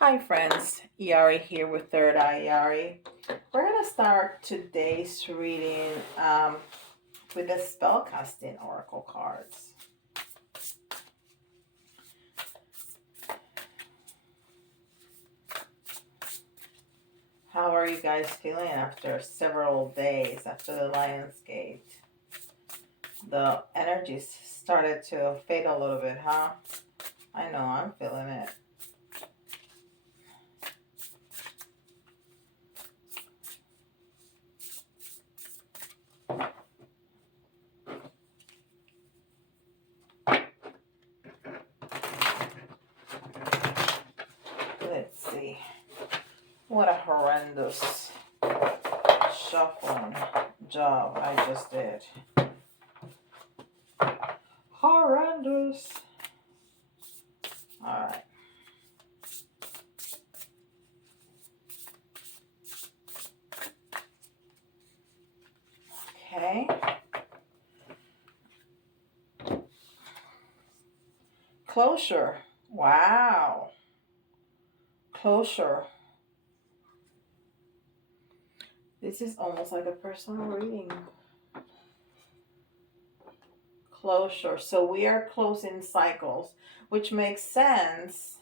Hi friends, Yari here with Third Eye Yari. We're going to start today's reading with the Spellcasting Oracle cards. How are you guys feeling after several days after the Lion's Gate? The energies started to fade a little bit, huh? I know, I'm feeling it. Let's see. What a horrendous shuffling job I just did. Horrendous. All right. Okay. Closure. Wow. Closure. This is almost like a personal reading. Closure. So we are closing cycles, which makes sense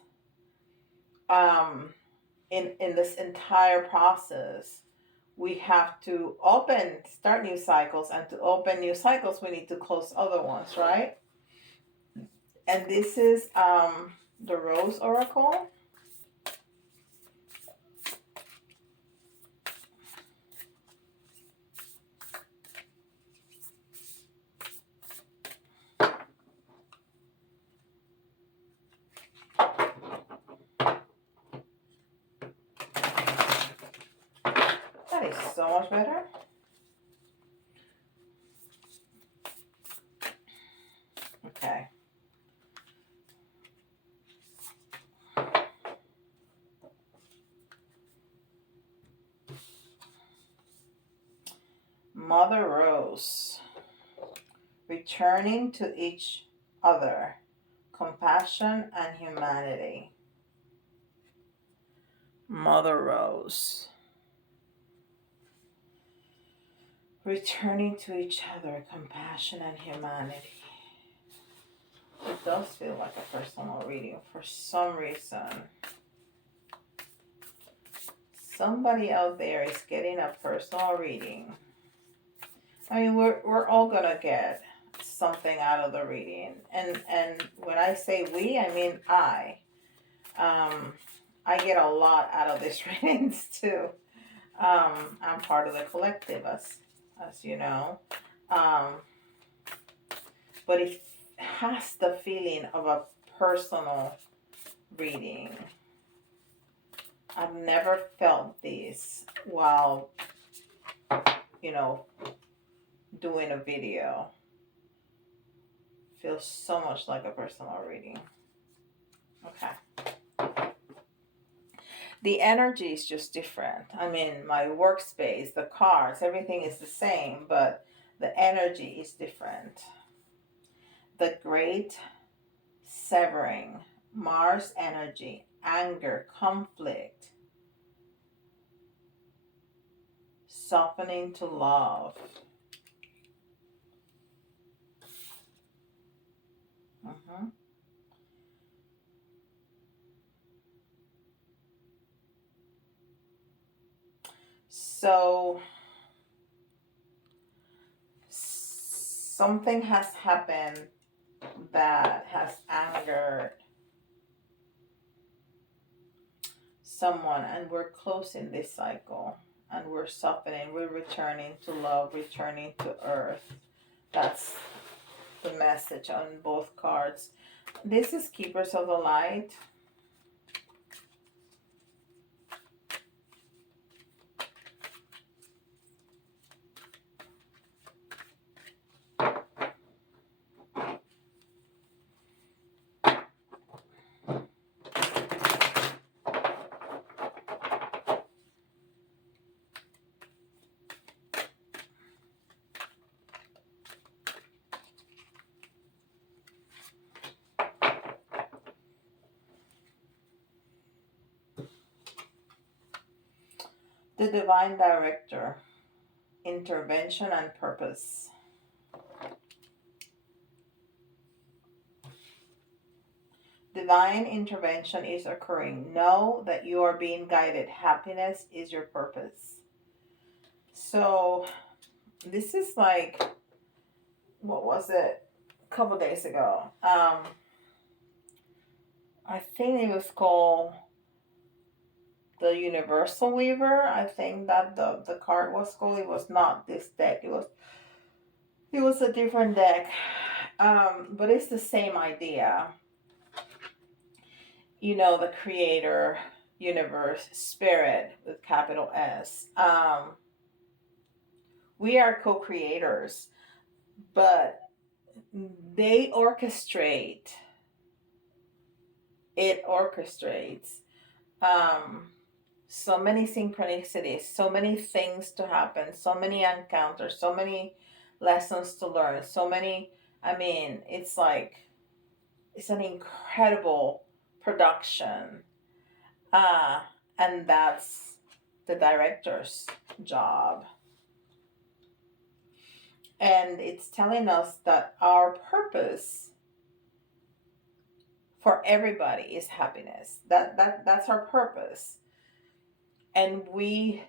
in this entire process. We have to start new cycles, and to open new cycles, we need to close other ones, right? And this is the Rose Oracle. That is so much better. Okay. Mother Rose. Returning to each other. Compassion and humanity. Mother Rose. Returning to each other. Compassion and humanity. It does feel like a personal reading for some reason. Somebody out there is getting a personal reading. I mean, we're all gonna get something out of the reading, and when I say we, I mean I get a lot out of these readings too. I'm part of the collective, as you know, but it has the feeling of a personal reading. I've never felt this while, doing a video. Feels so much like a personal reading. Okay. The energy is just different. I mean, my workspace, the cards, everything is the same, but the energy is different. The great severing, Mars energy, anger, conflict, softening to love. So something has happened that has angered someone, and we're closing this cycle, and we're softening, we're returning to love, returning to earth. That's the message on both cards. This is Keepers of the Light. The Divine Director, intervention and purpose. Divine intervention is occurring. Know that you are being guided. Happiness is your purpose. So this is like, what was it? A couple days ago. I think it was called the Universal Weaver. I think that the card was called. It was not this deck. It was a different deck. But it's the same idea. You know, the creator, universe, spirit with capital S. We are co-creators, but they orchestrate. It orchestrates so many synchronicities, so many things to happen, so many encounters, so many lessons to learn, so many. I mean, it's like, it's an incredible production. And that's the director's job. And it's telling us that our purpose for everybody is happiness. That's our purpose. And we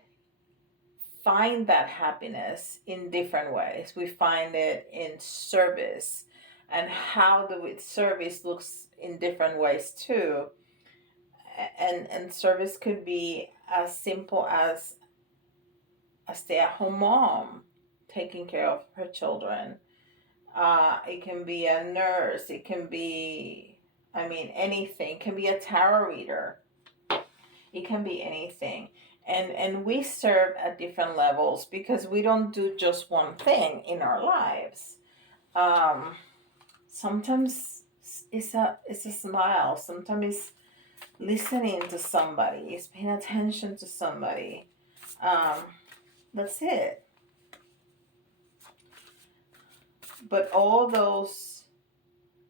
find that happiness in different ways. We find it in service, and how the service looks in different ways too. And service could be as simple as a stay-at-home mom taking care of her children. It can be a nurse. It can be, I mean, anything. It can be a tarot reader. It can be anything. And we serve at different levels because we don't do just one thing in our lives. Sometimes it's a smile. Sometimes it's listening to somebody. It's paying attention to somebody. That's it. But all those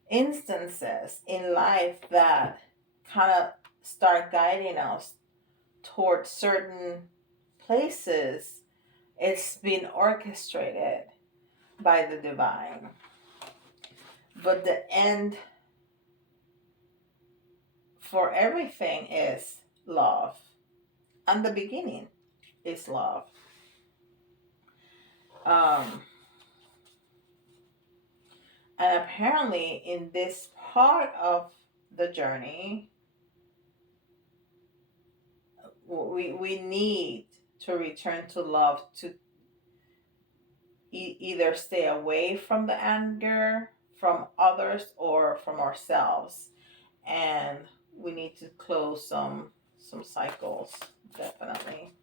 instances in life that kind of start guiding us towards certain places, it's been orchestrated by the divine. But the end for everything is love. And the beginning is love. And apparently in this part of the journey, we need to return to love, to either stay away from the anger from others or from ourselves. And we need to close some cycles, definitely,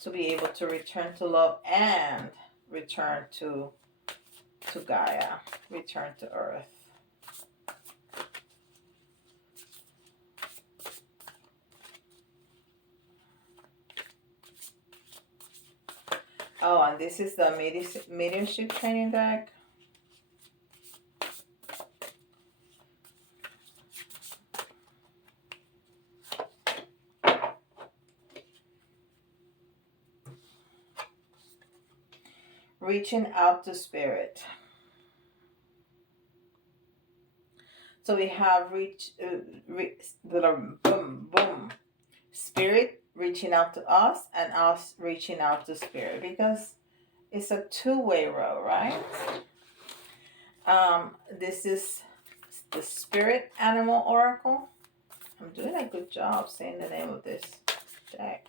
to be able to return to love and return to Gaia, return to Earth. Oh, and this is the mediumship training deck. Reaching out to spirit. So we have spirit reaching out to us and us reaching out to spirit, because it's a two-way road, right? This is the Spirit Animal Oracle. I'm doing a good job saying the name of this deck.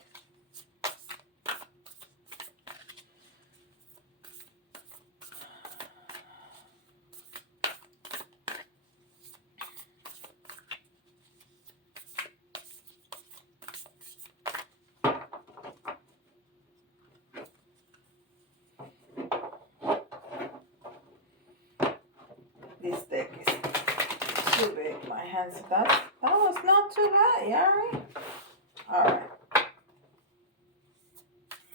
This deck is too big. My hands, that was not too bad, Yari. Alright.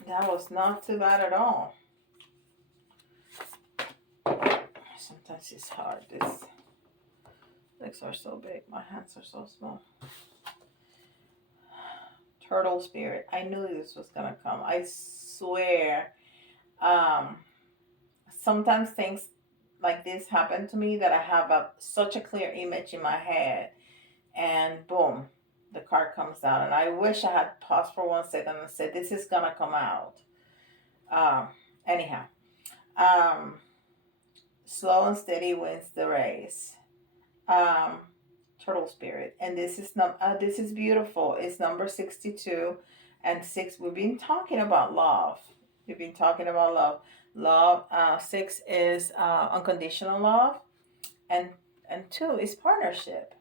That was not too bad at all. Sometimes it's hard. These decks are so big. My hands are so small. Turtle spirit. I knew this was gonna come. I swear. Um, Sometimes things like this happen to me that I have such a clear image in my head, and boom, the card comes out. And I wish I had paused for 1 second and said, "This is gonna come out." Um, Anyhow, um, slow and steady wins the race. Um, Turtle spirit, and this is beautiful. It's number 62 and 6. We've been talking about love. We've been talking about love. Love. 6 is unconditional love, and 2 is partnership.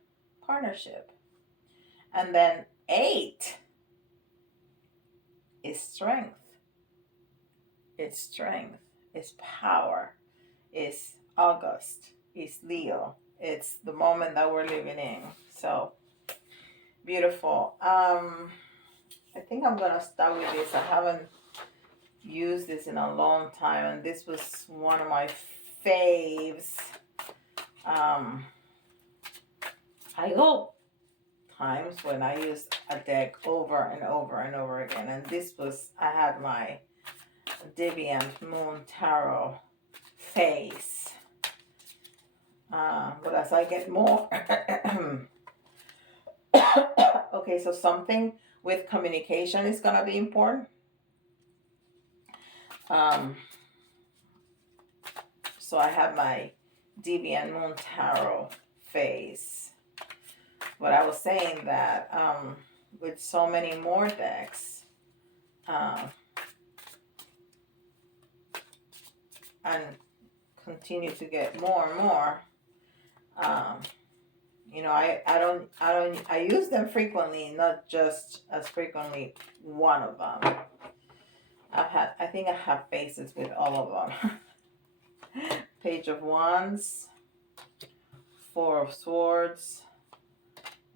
Partnership, and then 8 is strength. It's strength. It's power. It's August. It's Leo. It's the moment that we're living in. So beautiful. I think I'm gonna start with this. I haven't used this in a long time, and this was one of my faves. I go times when I use a deck over and over and over again, and this was, I had my Deviant Moon Tarot phase. But as I get more okay, so something with communication is gonna be important. So I have my Deviant Moon Tarot phase. But I was saying that with so many more decks, and continue to get more and more, you know, I use them frequently, not just as frequently one of them. I think I have faces with all of them. Page of Wands, 4 of Swords,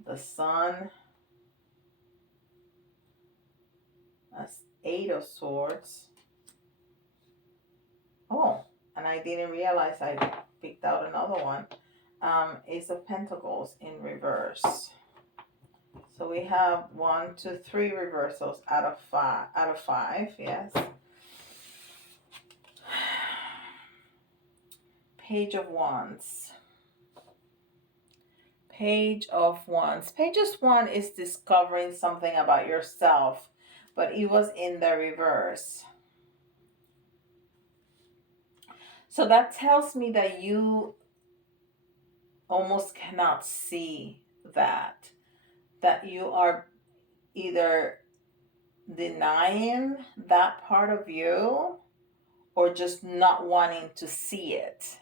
the Sun, that's 8 of Swords. Oh, and I didn't realize I picked out another one. Ace of Pentacles in reverse. So we have 1, 2, 3 reversals out of 5. Yes. Page of Wands. Page of Wands. Pages 1 is discovering something about yourself, but it was in the reverse. So that tells me that you almost cannot see that you are either denying that part of you or just not wanting to see it.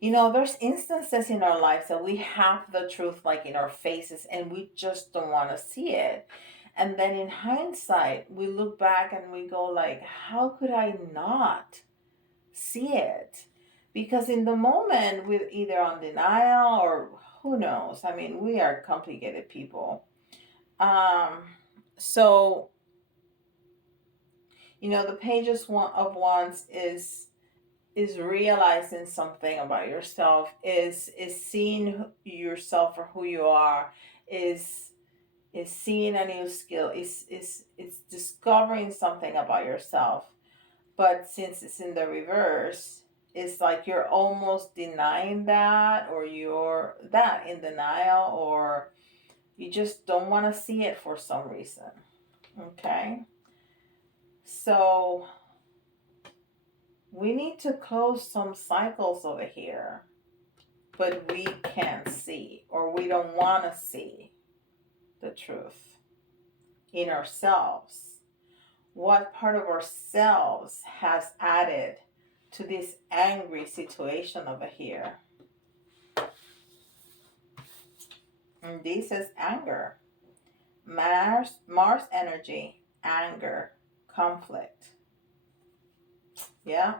You know, there's instances in our lives that we have the truth like in our faces and we just don't want to see it. And then in hindsight, we look back and we go like, how could I not see it? Because in the moment, we're either on denial or who knows. I mean, we are complicated people. So, you know, the pages of Wands is realizing something about yourself, is seeing yourself for who you are, is seeing a new skill, is discovering something about yourself. But since it's in the reverse, it's like you're almost denying that, or you're that in denial, or you just don't want to see it for some reason. Okay? So we need to close some cycles over here, but we can't see, or we don't want to see the truth in ourselves. What part of ourselves has added to this angry situation over here? And this is anger. Mars energy, anger, conflict. Yeah.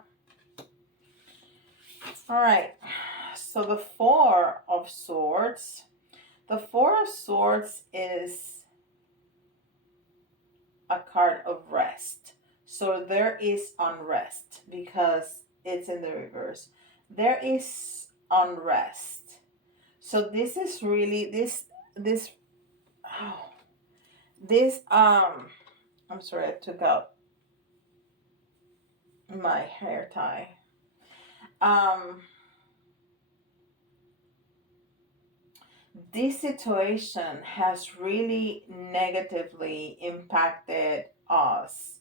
All right. So the 4 of Swords. The 4 of Swords is a card of rest. So there is unrest because it's in the reverse. There is unrest. So this is really this This, I'm sorry, I took out my hair tie. This situation has really negatively impacted us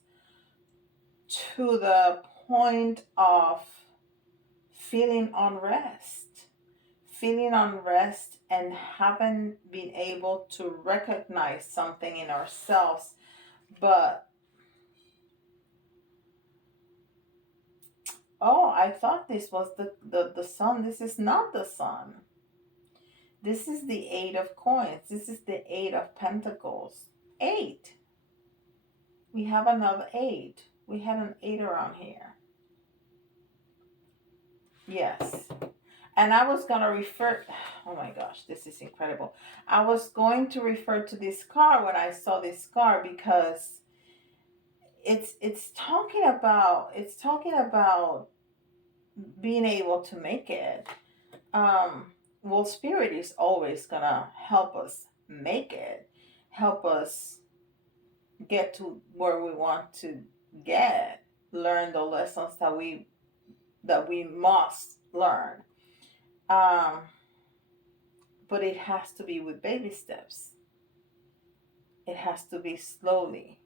to the point of feeling unrest and haven't been able to recognize something in ourselves. But oh, I thought this was the sun. This is not the sun. This is the Eight of Coins. This is the Eight of Pentacles. Eight. We have another eight. We had an eight around here. Yes. And I was going to refer, oh my gosh, this is incredible. I was going to refer to this card when I saw this card because it's talking about being able to make it. Well, spirit is always going to help us make it, help us get to where we want to get, learn the lessons that we must learn. But it has to be with baby steps. It has to be slowly,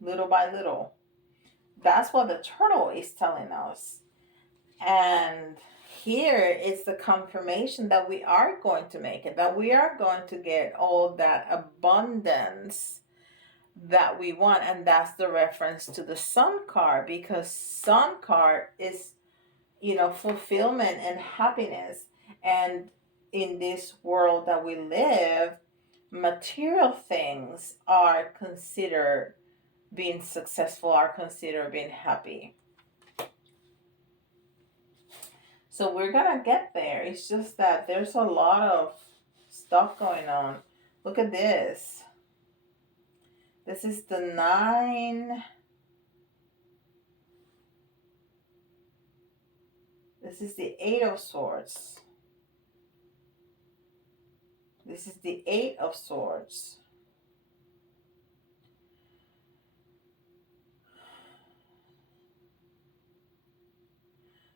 little by little. That's what the turtle is telling us. And here is the confirmation that we are going to make it, that we are going to get all that abundance that we want. And that's the reference to the sun card, because sun card is, fulfillment and happiness. And in this world that we live, material things are considered being successful, are considered being happy. So we're gonna get there. It's just that there's a lot of stuff going on. Look at this. This is the 9. This is the 8 of Swords. This is the 8 of Swords.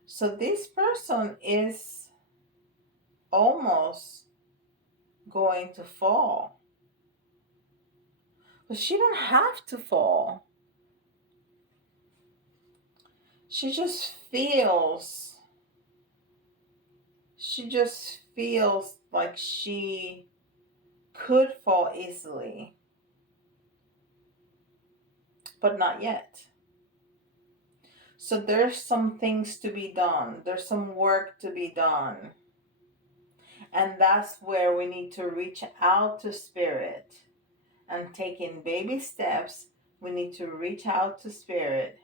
So this person is almost going to fall. But she don't have to fall. She just feels like she could fall easily. But not yet. So there's some things to be done. There's some work to be done. And that's where we need to reach out to spirit. And taking baby steps, we need to reach out to spirit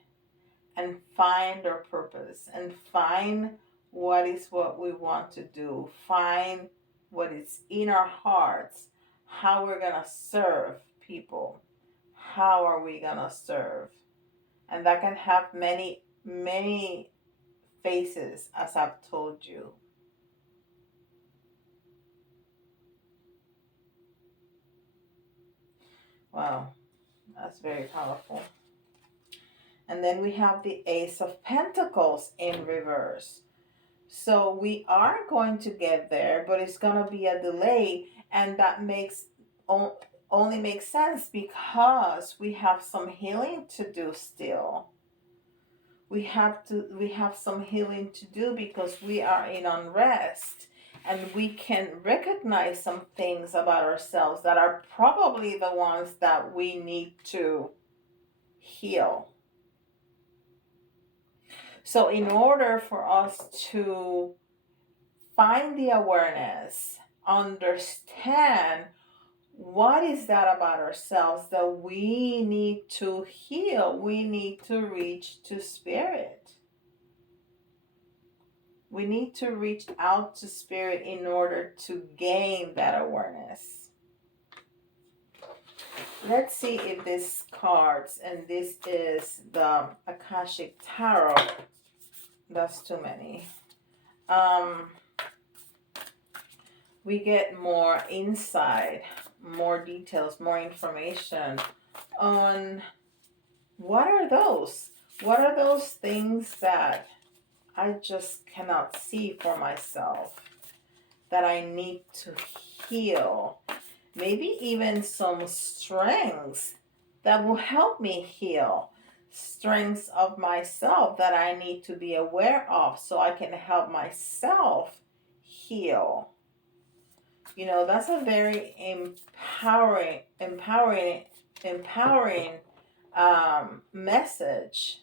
and find our purpose and find what we want to do. Find what is in our hearts, how we're going to serve people. How are we going to serve? And that can have many, many faces, as I've told you. Wow, that's very powerful. And then we have the Ace of Pentacles in reverse. So we are going to get there, but it's going to be a delay. And that only makes sense because we have some healing to do still. We have some healing to do because we are in unrest. And we can recognize some things about ourselves that are probably the ones that we need to heal. So in order for us to find the awareness, understand what is that about ourselves that we need to heal, we need to reach to spirit. We need to reach out to spirit in order to gain that awareness. Let's see if this cards, and this is the Akashic Tarot. That's too many. We get more insight, more details, more information on what are those? What are those things that I just cannot see for myself that I need to heal? Maybe even some strengths that will help me heal. Strengths of myself that I need to be aware of so I can help myself heal. You know, that's a very empowering message.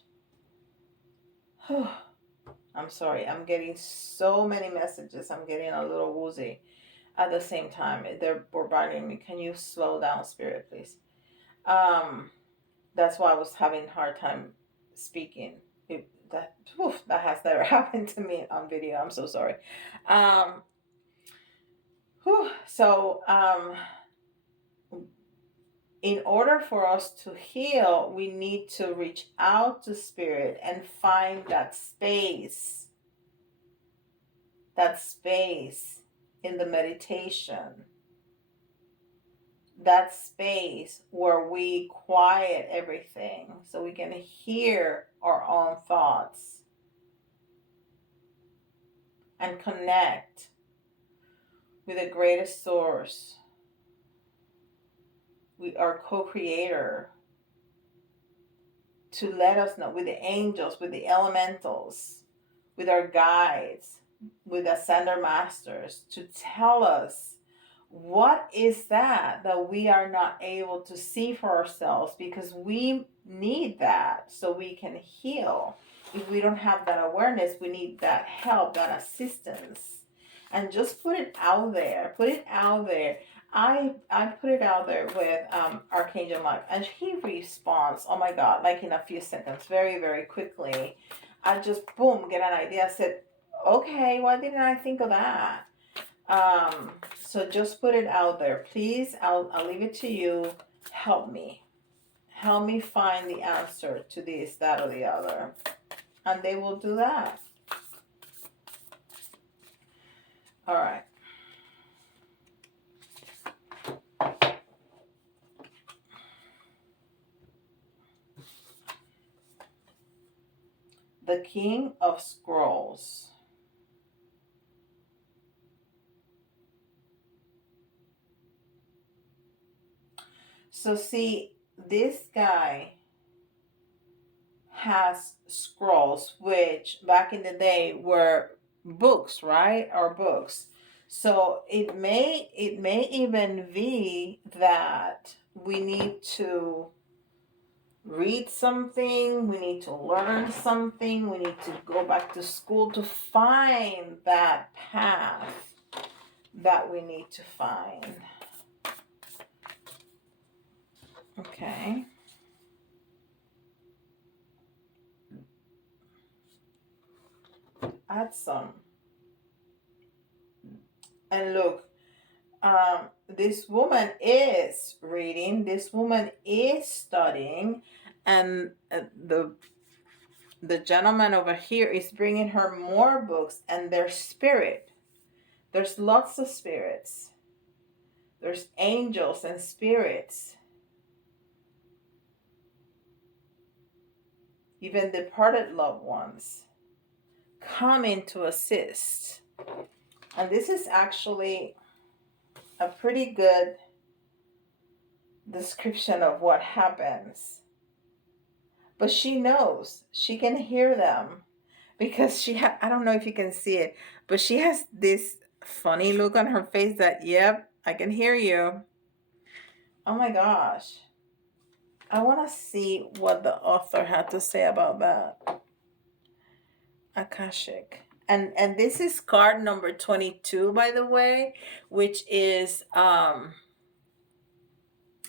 I'm sorry, I'm getting so many messages. I'm getting a little woozy at the same time. They're bombarding me. Can you slow down, Spirit, please? That's why I was having a hard time speaking. That has never happened to me on video. I'm so sorry. In order for us to heal, we need to reach out to Spirit and find that space in the meditation, that space where we quiet everything so we can hear our own thoughts and connect with the greatest source, with our co-creator, to let us know, with the angels, with the elementals, with our guides, with the Sandra masters, to tell us what is that we are not able to see for ourselves, because we need that so we can heal. If we don't have that awareness, we need that help, that assistance. And just put it out there. Put it out there. I put it out there with Archangel Mike, and he responds, oh my God, like in a few seconds, very, very quickly. I just, boom, get an idea. I said, okay, why didn't I think of that? So just put it out there. Please, I'll leave it to you. Help me. Help me find the answer to this, that, or the other. And they will do that. All right. The King of Scrolls. So see, this guy has scrolls, which back in the day were books, right? Or books. So it may even be that we need to read something, we need to learn something, we need to go back to school to find that path that we need to find. Okay. Add some. And look, this woman is reading, this woman is studying, and the gentleman over here is bringing her more books, and there's spirit. There's lots of spirits. There's angels and spirits. Even departed loved ones coming to assist. And this is actually a pretty good description of what happens. But she knows, she can hear them, because I don't know if you can see it, but she has this funny look on her face that, yep, I can hear you. Oh my gosh. I want to see what the author had to say about that. Akashic. And this is card number 22, by the way, which is a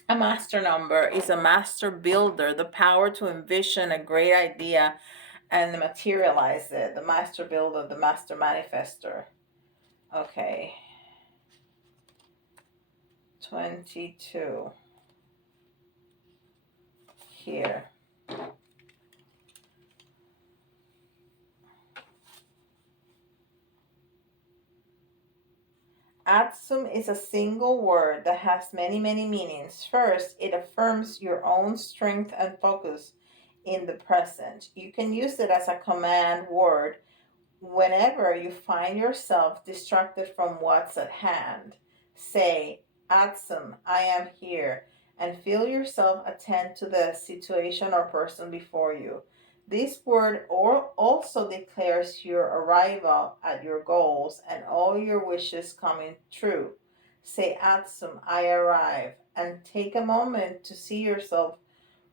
master number. Is a master builder, the power to envision a great idea and materialize it. The master builder, the master manifester. Okay. 22. Here. Atsum is a single word that has many, many meanings. First, it affirms your own strength and focus in the present. You can use it as a command word whenever you find yourself distracted from what's at hand. Say, Atsum, I am here, and feel yourself attend to the situation or person before you. This word also declares your arrival at your goals and all your wishes coming true. Say, Atsum, I arrive, and take a moment to see yourself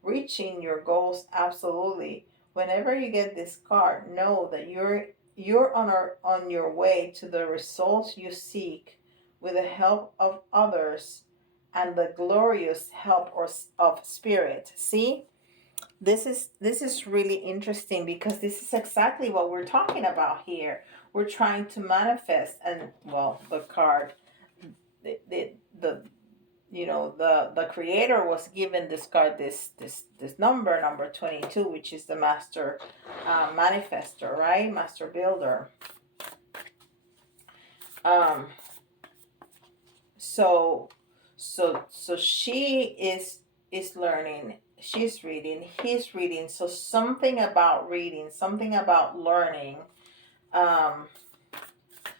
reaching your goals. Absolutely. Whenever you get this card, know that you're on your way to the results you seek with the help of others and the glorious help of spirit. See, this is really interesting because this is exactly what we're talking about here. We're trying to manifest, and well, the card, the the creator was given this card, this number 22, which is the master manifestor, right? Master builder. um so so she is learning, she's reading, he's reading. So something about reading, something about learning. um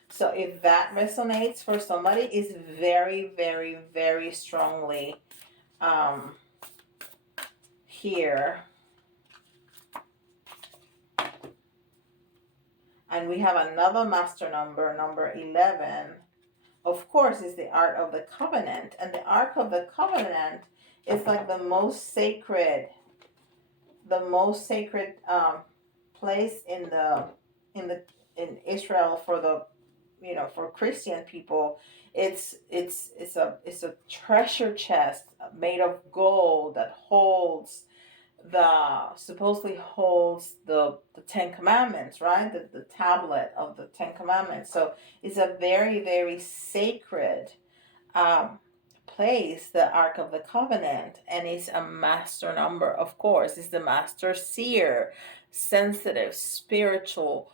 so if that resonates for somebody, is very, very, very strongly um here. And we have another master number 11. Of course, is the Ark of the Covenant. And the Ark of the Covenant is like the most sacred, the most sacred place in Israel for the, for Christian people. It's a treasure chest made of gold that holds supposedly holds the Ten Commandments, right? The tablet of the Ten Commandments. So it's a very, very sacred um, place, the Ark of the Covenant, and it's a master number. Of course, it's the master seer, sensitive, spiritual.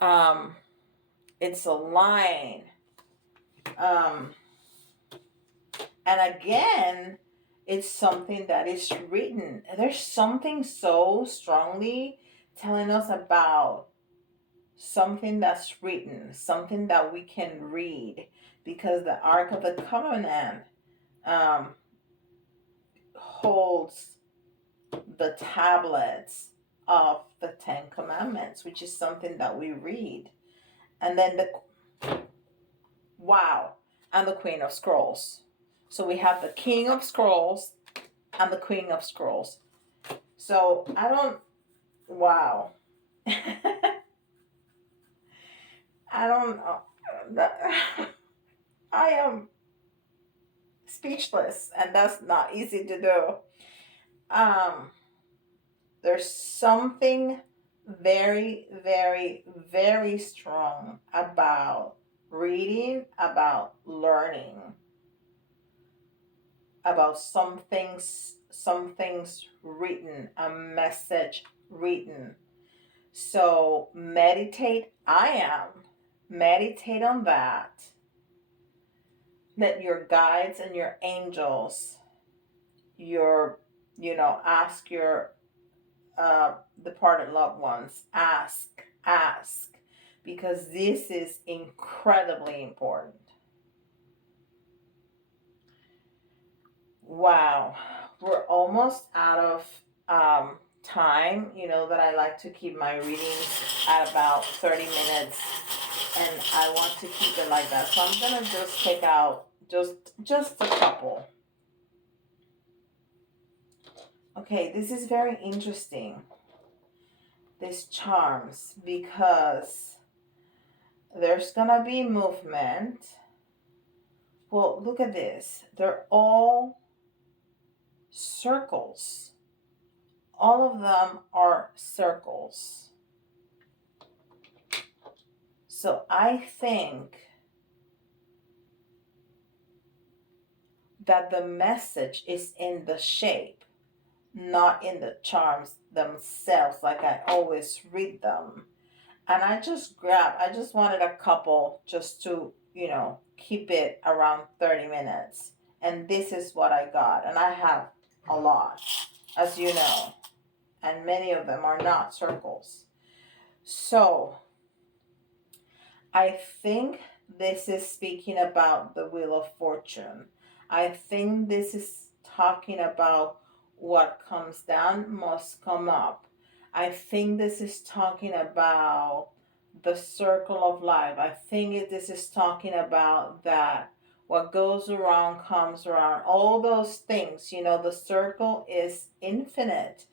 Um, it's a line. Um, and again, it's something that is written. There's something so strongly telling us about something that's written, something that we can read, because the Ark of the Covenant um, holds the tablets of the Ten Commandments, which is something that we read. And then wow, and the Queen of Scrolls. So we have the King of Scrolls and the Queen of Scrolls. So wow. I don't know. I am speechless, and that's not easy to do. There's something very, very, very strong about reading, about learning, about some things written, a message written. So meditate on that. Let your guides and your angels, ask your departed loved ones, ask, because this is incredibly important. Wow, we're almost out of time. You know that I like to keep my readings at about 30 minutes, and I want to keep it like that. So I'm gonna just take out just a couple. Okay, this is very interesting, these charms, because there's gonna be movement. Well, look at this. They're all circles. All of them are circles. So I think that the message is in the shape, not in the charms themselves, like I always read them. And I just wanted a couple just to, keep it around 30 minutes. And this is what I got. And I have a lot, as you know. And many of them are not circles. So I think this is speaking about the Wheel of Fortune. I think this is talking about what comes down must come up. I think this is talking about the circle of life. I think this is talking about that what goes around comes around. All those things, the circle is infinite,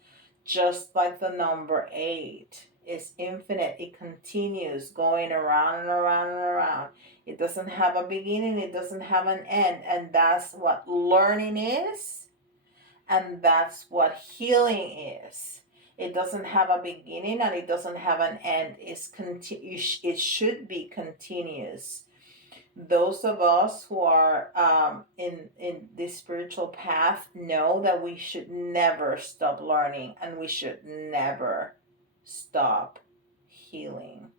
just like the number 8 is infinite. It continues going around and around and around. It doesn't have a beginning, it doesn't have an end. And that's what learning is, and that's what healing is. It doesn't have a beginning and it doesn't have an end. It should be continuous. Those of us who are in this spiritual path know that we should never stop learning, and we should never stop healing.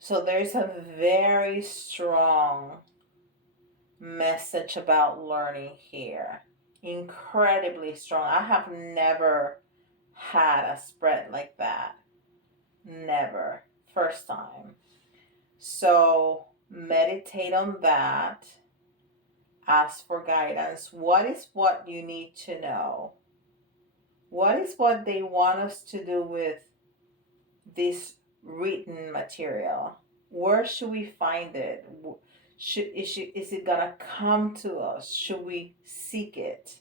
So there's a very strong message about learning here. Incredibly strong. I have never had a spread like that. Never. First time. So meditate on that. Ask for guidance. What is what you need to know? What is what they want us to do with this written material? Where should we find it? Is it gonna come to us? Should we seek it?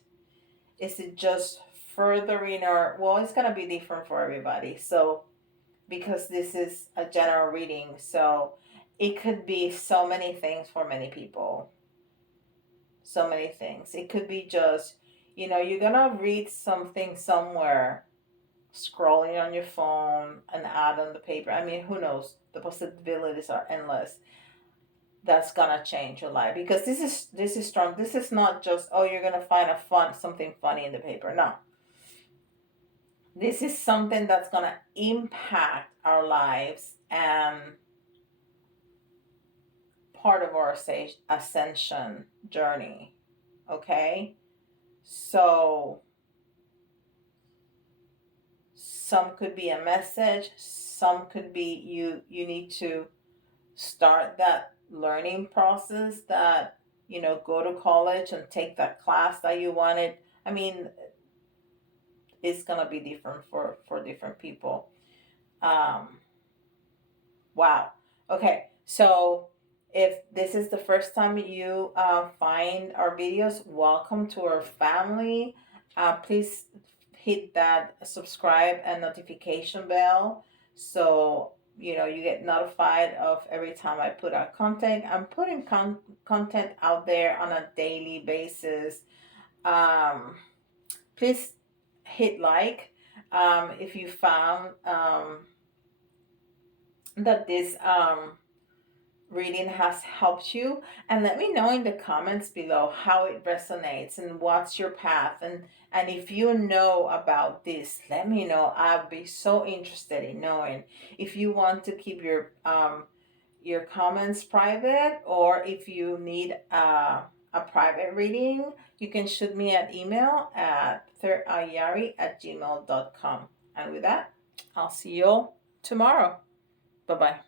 Is it just furthering our... Well, it's gonna be different for everybody. So, because this is a general reading, so it could be so many things for many people. So many things. It could be just, you're gonna read something somewhere, scrolling on your phone, an ad on the paper. I mean, who knows? The possibilities are endless. That's gonna change your life, because this is strong. This is not just, oh, you're gonna find something funny in the paper. No. This is something that's gonna impact our lives and part of our ascension journey. Okay? So some could be a message, some could be you need to start that learning process, that go to college and take that class that you wanted. I mean, it's gonna be different for different people. Wow. Okay, so if this is the first time you find our videos, welcome to our family. Please hit that subscribe and notification bell, so you get notified of every time I put out content. I'm putting content out there on a daily basis. Please hit like if you found that this reading has helped you, and let me know in the comments below how it resonates and what's your path, and if you know about this, let me know. I'll be so interested in knowing. If you want to keep your comments private, or if you need a private reading, you can shoot me an email at thirdeyeyari@gmail.com. And with that, I'll see you all tomorrow. Bye-bye.